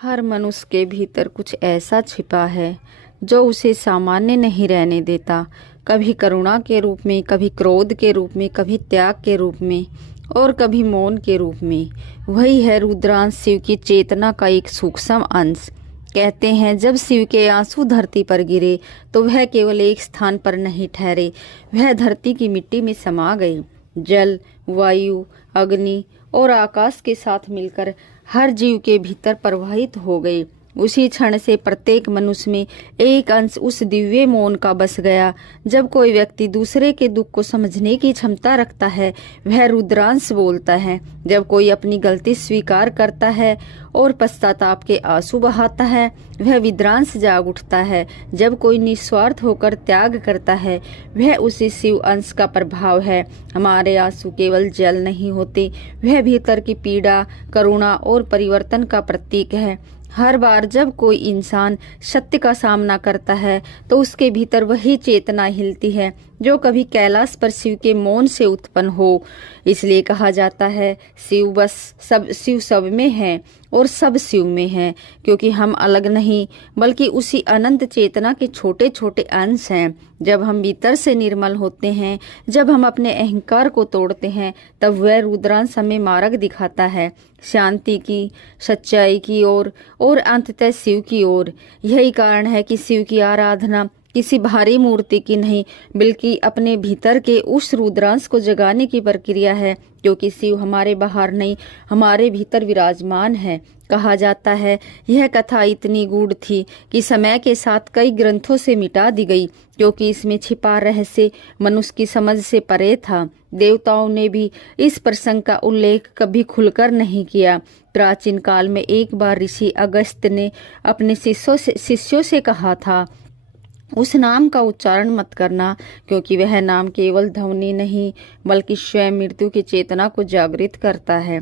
हर मनुष्य के भीतर कुछ ऐसा छिपा है जो उसे सामान्य नहीं रहने देता। कभी करुणा के रूप में, कभी क्रोध के रूप में, कभी त्याग के रूप में और कभी मौन के रूप में। वही है रुद्रांश, शिव की चेतना का एक सूक्ष्म अंश। कहते हैं जब शिव के आंसू धरती पर गिरे तो वह केवल एक स्थान पर नहीं ठहरे, वह धरती की मिट्टी में समा गए। जल, वायु, अग्नि और आकाश के साथ मिलकर हर जीव के भीतर प्रवाहित हो गए। उसी क्षण से प्रत्येक मनुष्य में एक अंश उस दिव्य मौन का बस गया। जब कोई व्यक्ति दूसरे के दुख को समझने की क्षमता रखता है वह रुद्रांश बोलता है। जब कोई अपनी गलती स्वीकार करता है और पश्चाताप के आंसू बहाता है वह विद्रांश जाग उठता है। जब कोई निस्वार्थ होकर त्याग करता है वह उसी शिव अंश का प्रभाव है। हमारे आंसू केवल जल नहीं होते, वह भीतर की पीड़ा, करुणा और परिवर्तन का प्रतीक है। हर बार जब कोई इंसान सत्य का सामना करता है तो उसके भीतर वही चेतना हिलती है जो कभी कैलाश पर शिव के मौन से उत्पन्न हो। इसलिए कहा जाता है शिव सब में है और सब शिव में है, क्योंकि हम अलग नहीं बल्कि उसी अनंत चेतना के छोटे छोटे अंश हैं। जब हम भीतर से निर्मल होते हैं, जब हम अपने अहंकार को तोड़ते हैं, तब वह रुद्रांश हमें मार्ग दिखाता है, शांति की, सच्चाई की ओर और अंततः शिव की ओर। यही कारण है कि शिव की आराधना किसी भारी मूर्ति की नहीं बल्कि अपने भीतर के उस रुद्रांश को जगाने की प्रक्रिया है, क्योंकि शिव हमारे बाहर नहीं हमारे भीतर विराजमान है। कहा जाता है यह कथा इतनी गूढ़ थी कि समय के साथ कई ग्रंथों से मिटा दी गई, क्योंकि इसमें छिपा रहस्य मनुष्य की समझ से परे था। देवताओं ने भी इस प्रसंग का उल्लेख कभी खुलकर नहीं किया। प्राचीन काल में एक बार ऋषि अगस्त्य ने अपने शिष्यों से कहा था, उस नाम का उच्चारण मत करना, क्योंकि वह नाम केवल ध्वनि नहीं बल्कि स्वयं मृत्यु की चेतना को जागृत करता है।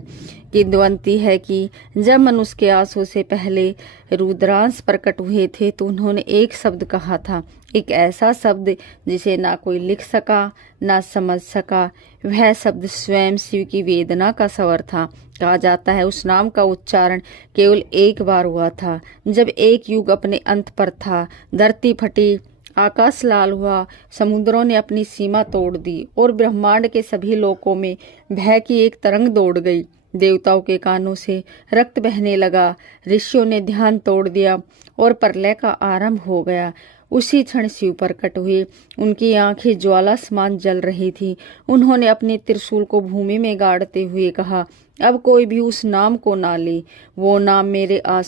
किंवदंती है कि जब मनुष्य के आंसू से पहले रुद्रांश प्रकट हुए थे तो उन्होंने एक शब्द कहा था, एक ऐसा शब्द जिसे ना कोई लिख सका ना समझ सका। वह शब्द स्वयं शिव की वेदना का स्वर था। कहा जाता है उस नाम का उच्चारण केवल एक बार हुआ था, जब एक युग अपने अंत पर था। धरती फटी, आकाश लाल हुआ, समुद्रों ने अपनी सीमा तोड़ दी और ब्रह्मांड के सभी लोकों में भय की एक तरंग दौड़ गई। देवताओं के कानों से रक्त बहने लगा, ऋषियों ने ध्यान तोड़ दिया और प्रलय का आरंभ हो गया। उसी क्षण शिव प्रकट हुए। उनकी आंखें ज्वाला समान जल रही थी। उन्होंने अपने त्रिशूल को भूमि में गाड़ते हुए कहा, अब कोई भी उस नाम को ना ले, वो नाम मेरे आंसू